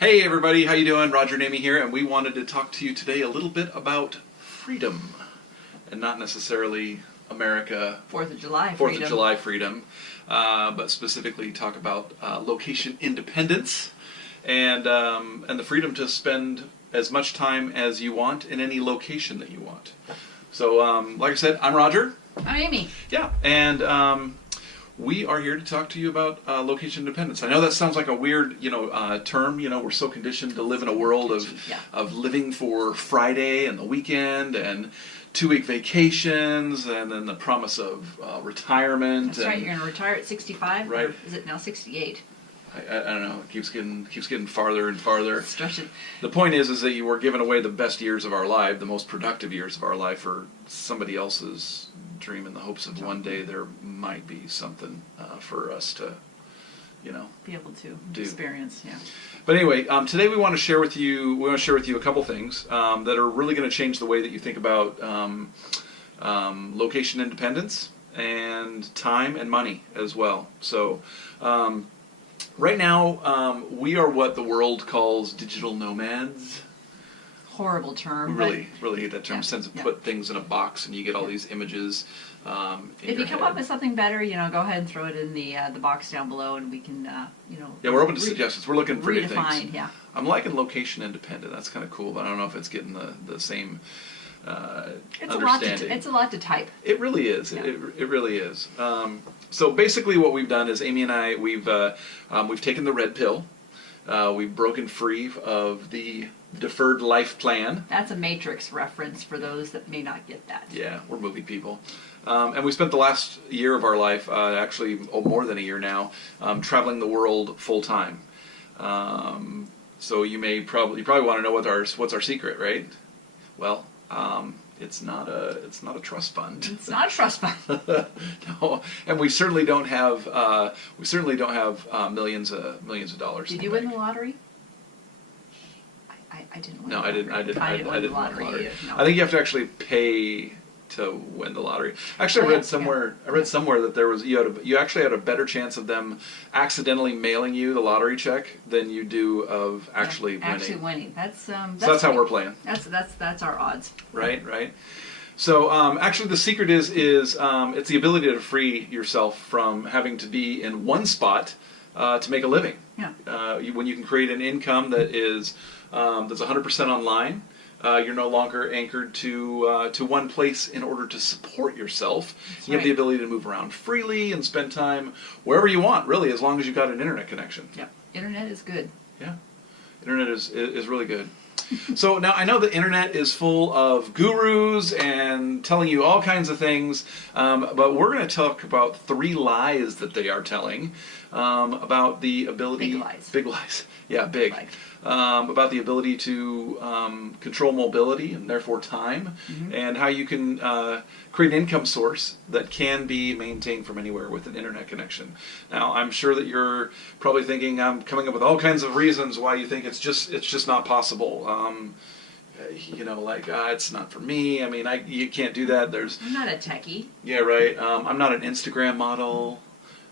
Hey everybody, how you doing? Roger and Amy here, and we wanted to talk to you today a little bit about freedom, and not necessarily America, 4th of July Fourth freedom. of July freedom, but specifically talk about location independence and the freedom to spend as much time as you want in any location that you want. So, like I said, I'm Roger. I'm Amy. Yeah, and we are here to talk to you about location independence. I know that sounds like a weird, term. We're so conditioned to live in a world of living for Friday and the weekend and 2-week vacations, and then the promise of retirement. That's right. You're going to retire at 65, right? Or is it now 68? I don't know. It keeps getting farther and farther. Stretching. The point is that you were giving away the best years of our life, the most productive years of our life, for somebody else's dream, in the hopes of one day there might be something for us to, be able to do. experience. Yeah. But anyway, today we want to share with you. We want to share with you a couple things that are really going to change the way that you think about location independence and time and money as well. So. Right now, we are what the world calls digital nomads. Horrible term. We really hate that term. Yeah, Since yeah. put things in a box and you get all these images. If you come up with something better, go ahead and throw it in the box down below, and we can, Yeah, we're open to suggestions. We're looking for new redefine. things. Yeah. I'm liking location independent. That's kind of cool, but I don't know if it's getting the same understanding. It's a lot to type. It really is. Yeah. It really is. So basically, what we've done is Amy and I we've taken the red pill. We've broken free of the deferred life plan. That's a Matrix reference for those that may not get that. Yeah, we're movie people. And we spent the last year of our life, actually more than a year now, traveling the world full time. So you probably want to know what's our secret, right? Well, it's not a trust fund. It's not a trust fund. No, and we certainly don't have millions of dollars. Did you win the lottery? I didn't win. No, I didn't. I didn't win the lottery. Either, no. I think you have to actually pay to win the lottery. Actually, I read somewhere that you actually had a better chance of them accidentally mailing you the lottery check than you do of actually winning. Actually winning. That's that's how we're playing. That's our odds. Right. So actually, the secret is it's the ability to free yourself from having to be in one spot to make a living. Yeah. When you can create an income that is that's 100% online. You're no longer anchored to one place in order to support yourself. You have the ability to move around freely and spend time wherever you want, really, as long as you've got an internet connection. Yeah, internet is good. Yeah, internet is really good. So now I know the internet is full of gurus and telling you all kinds of things, but we're going to talk about 3 lies that they are telling about the ability. Big lies. Big lies. Yeah, big. Right. About the ability to control mobility and therefore time, and how you can create an income source that can be maintained from anywhere with an internet connection. Now, I'm sure that you're probably thinking I'm coming up with all kinds of reasons why you think it's just not possible. It's not for me. I mean, you can't do that. I'm not a techie. Yeah, right. I'm not an Instagram model.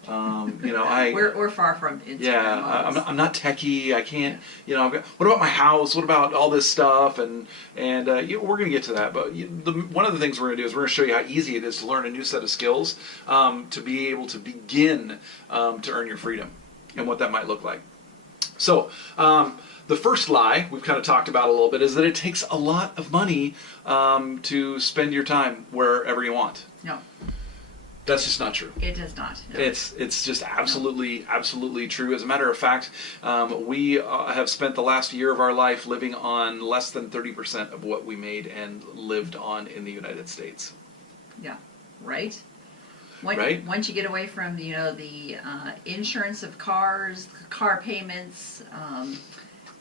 We're far from Instagram. Yeah, I'm not techie. I can't. What about my house? What about all this stuff? And we're going to get to that. But one of the things we're going to do is we're going to show you how easy it is to learn a new set of skills to be able to begin to earn your freedom and what that might look like. So. The first lie we've kind of talked about a little bit is that it takes a lot of money to spend your time wherever you want. No. That's just not true. It does not. No. It's just absolutely true. As a matter of fact, we have spent the last year of our life living on less than 30% of what we made and lived on in the United States. Yeah, right? Once you get away from the insurance of cars, car payments,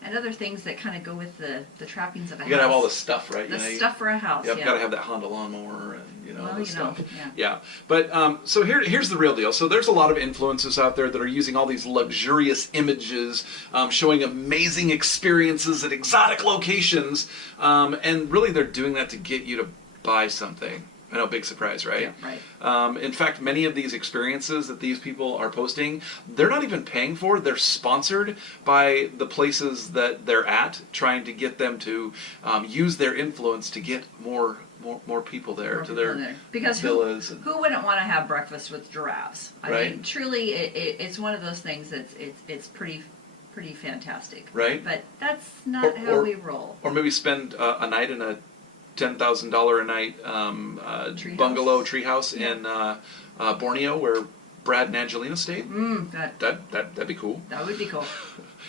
and other things that kind of go with the trappings of a house. You gotta have all the stuff, right? The stuff for a house. Yep, gotta have that Honda lawnmower and all this stuff. Yeah. But so here's the real deal. So there's a lot of influencers out there that are using all these luxurious images, showing amazing experiences at exotic locations, and really they're doing that to get you to buy something. I know, big surprise, right? Yeah, right. In fact, many of these experiences that these people are posting, they're not even paying for. They're sponsored by the places that they're at, trying to get them to use their influence to get more people there to their because villas. Who wouldn't want to have breakfast with giraffes? I Right. mean, truly, it's one of those things that's it's pretty fantastic. Right. But that's not how we roll. Or maybe spend a night in a $10,000 a night bungalow treehouse in Borneo, where Brad and Angelina stayed. That'd be cool. That would be cool.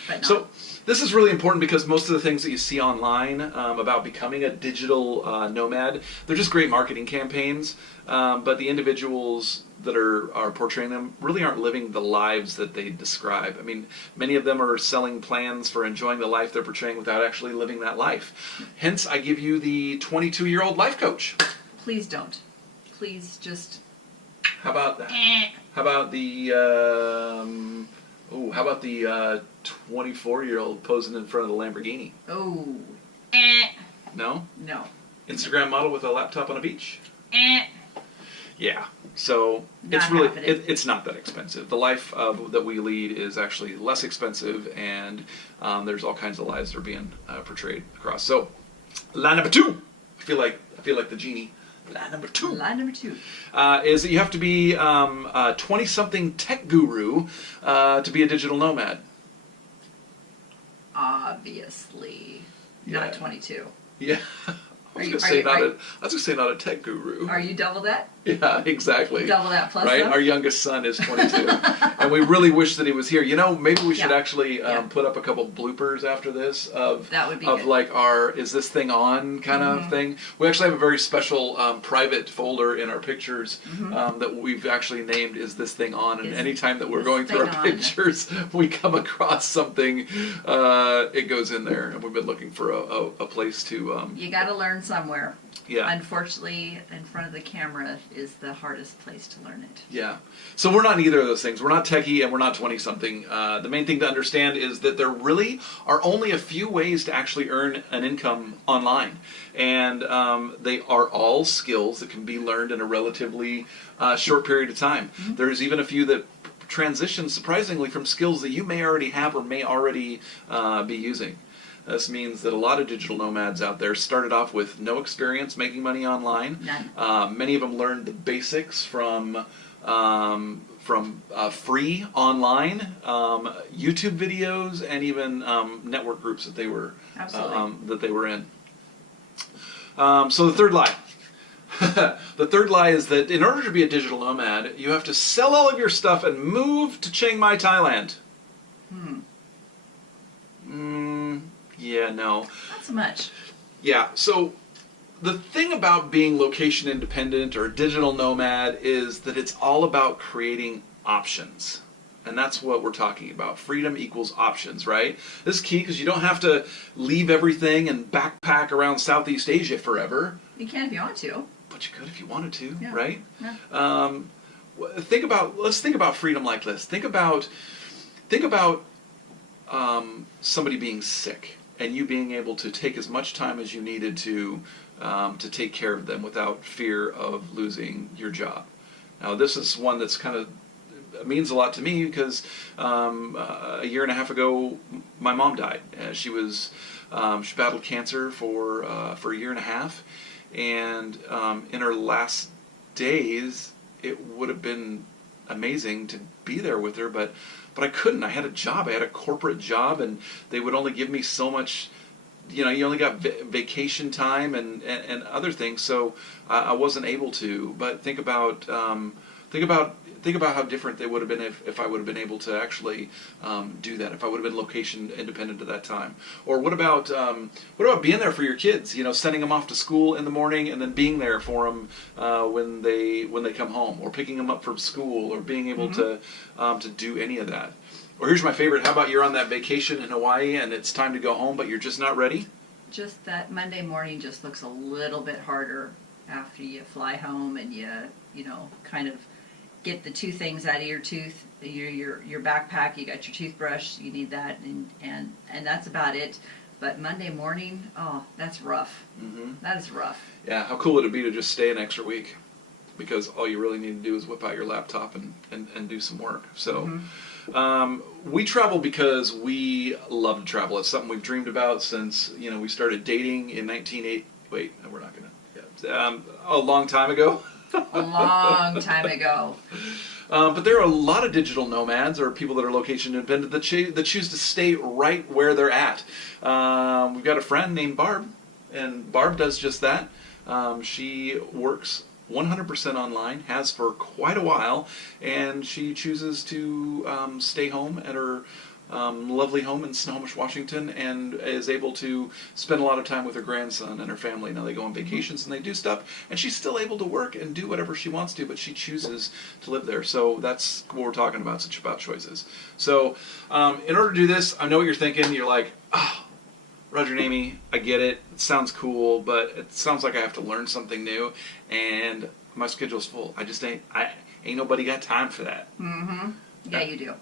But no. So this is really important because most of the things that you see online about becoming a digital nomad, they're just great marketing campaigns. But the individuals that are portraying them really aren't living the lives that they describe. I mean, many of them are selling plans for enjoying the life they're portraying without actually living that life. Hence, I give you the 22-year-old life coach. Please don't. Please just. How about that? How about the 24-year-old posing in front of the Lamborghini? Oh. No? No. Instagram model with a laptop on a beach? Yeah. So it's Not really happening. it's not that expensive. The life that we lead is actually less expensive, and there's all kinds of lives that are being portrayed across. So, line number 2. I feel like the genie. Line number 2. Line number 2. Is that you have to be a 20-something tech guru to be a digital nomad. Obviously, Yeah. not 22. Yeah. I was going to say not a tech guru. Are you double that? Yeah, exactly. Double that plus right? them? Our youngest son is 22, and we really wish that he was here. You know, maybe we should actually put up a couple bloopers after this of that would be of good. like our "is this thing on" kind of thing. We actually have a very special private folder in our pictures that we've actually named "is this thing on," and anytime that we're going through our pictures, we come across something, it goes in there, and we've been looking for a place to. You got to learn somewhere. Yeah. Unfortunately, in front of the camera is the hardest place to learn it. Yeah. So we're not either of those things. We're not techie and we're not 20-something. The main thing to understand is that there really are only a few ways to actually earn an income online. And they are all skills that can be learned in a relatively short period of time. There's even a few that transition surprisingly from skills that you may already have or may already be using. This means that a lot of digital nomads out there started off with no experience making money online. None. Many of them learned the basics from free online YouTube videos and even network groups that they were in. So the third lie. The third lie is that in order to be a digital nomad, you have to sell all of your stuff and move to Chiang Mai, Thailand. Yeah, no. Not so much. Yeah, so the thing about being location independent or digital nomad is that it's all about creating options. And that's what we're talking about. Freedom equals options, right? This is key because you don't have to leave everything and backpack around Southeast Asia forever. You can if you want to. But you could if you wanted to, Yeah. right? Yeah. Let's think about freedom like this. Think about somebody being sick and you being able to take as much time as you needed to take care of them without fear of losing your job. Now, this is one that's kind of means a lot to me because a year and a half ago, my mom died. She battled cancer for a year and a half, and in her last days, it would have been amazing to be there with her, but I couldn't. I had a job. I had a corporate job, and they would only give me so much. You know, you only got vacation time and other things, so I wasn't able to. But think about how different they would have been if I would have been able to actually do that. If I would have been location independent at that time. Or what about being there for your kids? You know, sending them off to school in the morning and then being there for them when they come home, or picking them up from school, or being able to do any of that. Or here's my favorite. How about you're on that vacation in Hawaii and it's time to go home, but you're just not ready? Just that Monday morning just looks a little bit harder after you fly home and you kind of get the two things out of your backpack. You got your toothbrush, you need that, and that's about it. But Monday morning, oh, that's rough. Mm-hmm. That is rough. Yeah, how cool would it be to just stay an extra week? Because all you really need to do is whip out your laptop and do some work. So we travel because we love to travel. It's something we've dreamed about since we started dating in 1980. Wait, no, we're not going to. A long time ago. A long time ago. But there are a lot of digital nomads or people that are location independent that choose to stay right where they're at. We've got a friend named Barb, and Barb does just that. She works 100% online, has for quite a while, and she chooses to stay home at her lovely home in Snohomish, Washington, and is able to spend a lot of time with her grandson and her family. Now they go on vacations and they do stuff, and she's still able to work and do whatever she wants to, but she chooses to live there. So that's what we're talking about. It's about choices. So in order to do this, I know what you're thinking. You're like, oh, Roger and Amy, I get it. It sounds cool, but it sounds like I have to learn something new, and my schedule's full. Ain't nobody got time for that. Mm-hmm. Yeah, you do.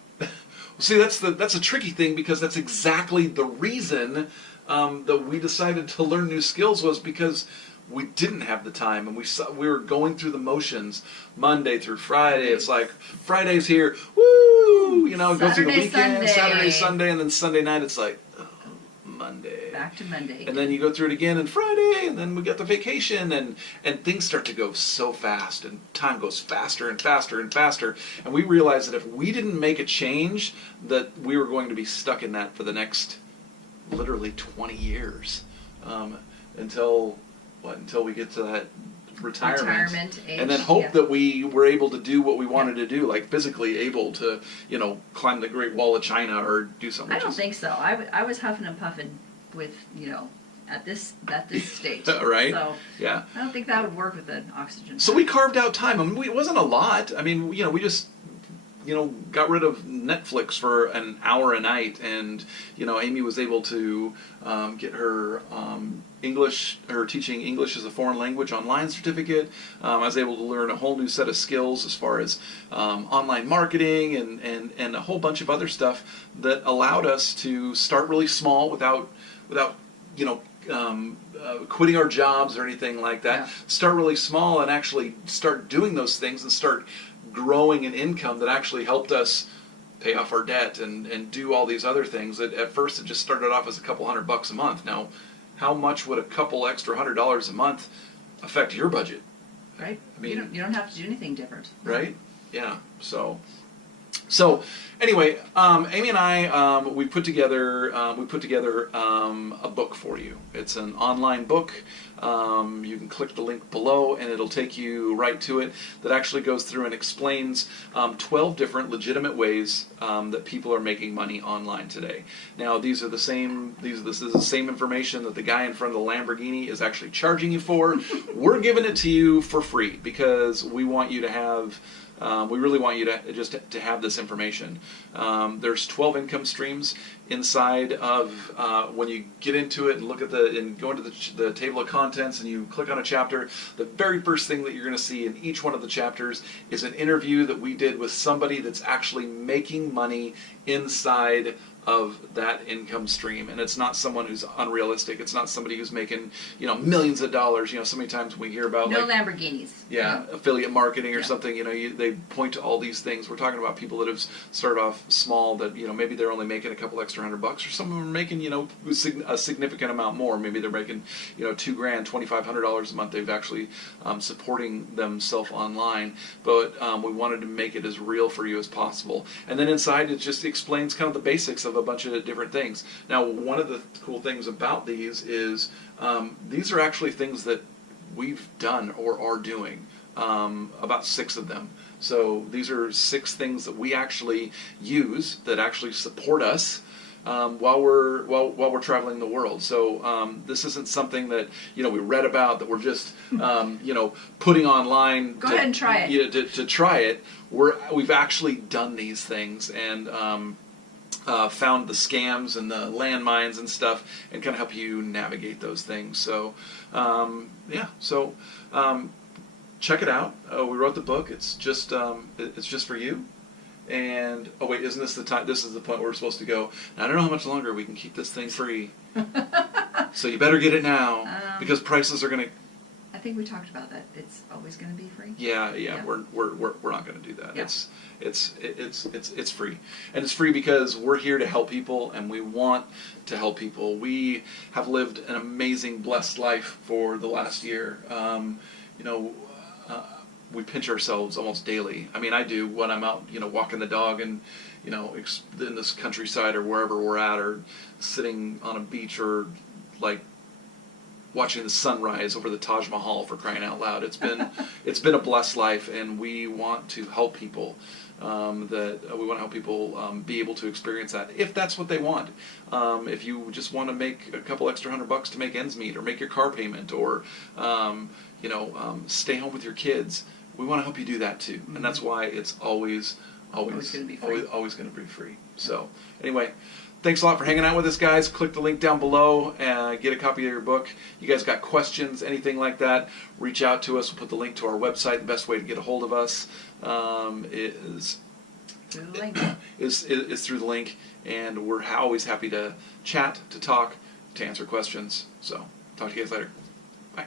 See, that's a tricky thing, because that's exactly the reason that we decided to learn new skills, was because we didn't have the time, and we were going through the motions Monday through Friday. It's like Friday's here, woo, go through the weekend, Saturday, Sunday, and then Sunday night it's like, oh, Monday. Back to Monday. And then you go through it again on Friday, and then we get the vacation, and things start to go so fast, and time goes faster and faster and faster. And we realized that if we didn't make a change, that we were going to be stuck in that for the next literally 20 years, until we get to that retirement age, and then hope that we were able to do what we wanted to do, like physically able to, climb the Great Wall of China or do something. I don't think so. I was huffing and puffing with, at this stage. Right? So yeah. I don't think that would work with an oxygen. So we carved out time. I mean, it wasn't a lot. I mean, we just got rid of Netflix for an hour a night, and Amy was able to get her teaching English as a foreign language online certificate. I was able to learn a whole new set of skills as far as online marketing and a whole bunch of other stuff that allowed us to start really small without quitting our jobs or anything like that. Yeah. Start really small and actually start doing those things and start growing an income that actually helped us pay off our debt and do all these other things. At first it just started off as a couple $100 a month. Now, how much would a couple extra $100 a month affect your budget? Right. I mean, you don't have to do anything different. Right? Yeah. So anyway, Amy and I we put together a book for you. It's an online book. You can click the link below, and it'll take you right to it. That actually goes through and explains 12 different legitimate ways that people are making money online today. Now, this is the same information that the guy in front of the Lamborghini is actually charging you for. We're giving it to you for free because we want you to have. We really want you to have this information. There's 12 income streams inside of when you get into it and go into the table of contents and you click on a chapter. The very first thing that you're going to see in each one of the chapters is an interview that we did with somebody that's actually making money inside of that income stream, and it's not someone who's unrealistic. It's not somebody who's making millions of dollars. So many times we hear about Lamborghinis. Yeah, affiliate marketing or something. They point to all these things. We're talking about people that have started off small. That maybe they're only making a couple extra $100, or some of them are making a significant amount more. Maybe they're making $2,000, $2,500 a month. They've actually supporting themselves online. But we wanted to make it as real for you as possible. And then inside it just explains kind of the basics of a bunch of different things. Now, one of the cool things about these is these are actually things that we've done or are doing, about 6 of them. So these are 6 things that we actually use that actually support us while we're traveling the world. So this isn't something that we read about, that we're just putting online. Go ahead and try it. To try it. We've actually done these things and found the scams and the landmines and stuff, and kind of help you navigate those things. So check it out. We wrote the book. It's just for you, And oh wait, isn't this the time? This is the point where we're supposed to go. Now, I don't know how much longer we can keep this thing free. So you better get it now because prices are going to. I think we talked about that. It's always going to be free. Yeah. We're not going to do that. Yeah. It's free, and it's free because we're here to help people, and we want to help people. We have lived an amazing, blessed life for the last year. We pinch ourselves almost daily. I mean, I do when I'm out, walking the dog and, in this countryside or wherever we're at, or sitting on a beach, or like watching the sunrise over the Taj Mahal, for crying out loud. It's been a blessed life, and we want to help people. We want to help people be able to experience that if that's what they want. If you just want to make a couple extra $100 to make ends meet, or make your car payment, or stay home with your kids, we want to help you do that too. And that's why it's always going to be free. Always going to be free. So anyway, thanks a lot for hanging out with us, guys. Click the link down below and get a copy of your book. You guys got questions, anything like that, reach out to us. We'll put the link to our website. The best way to get a hold of us is through the link. is through the link, and we're always happy to chat, to talk, to answer questions. So talk to you guys later. Bye.